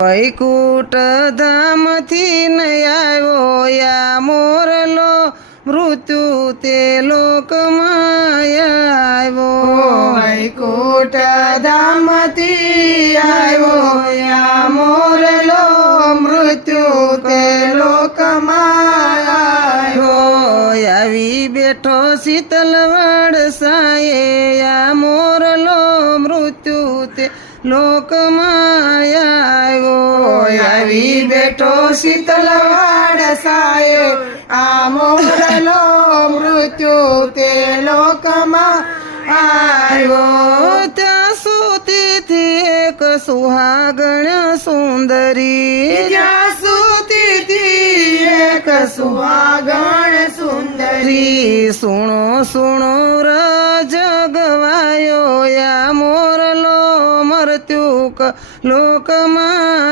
વૈકુંઠ ધામથી ન આવ્યો યા મોરલો મૃત્યુ તે લોકમાં આવ્યો વૈકુંઠ ધામથી આવ્યો યા મોરલો મૃત્યુ તે લોકમાં આવ્યો આવી બેઠો શીતલવડ સાયે યા મોરલો મૃત્યુ તે લોકમાં આવ્યો આવી બેઠો શીતલવાડ સાયો આ મોરલો મૃત્યુ તે લોકમાં આવ્યો ત્યાં સુધીથી એક સુહાગણ સુંદરી જ્યાં સુધીથી એક સુહાગણ સુંદરી સુણો સુણો રજ ગવાયો યા મોરલો મૃત્યુ લોકમાં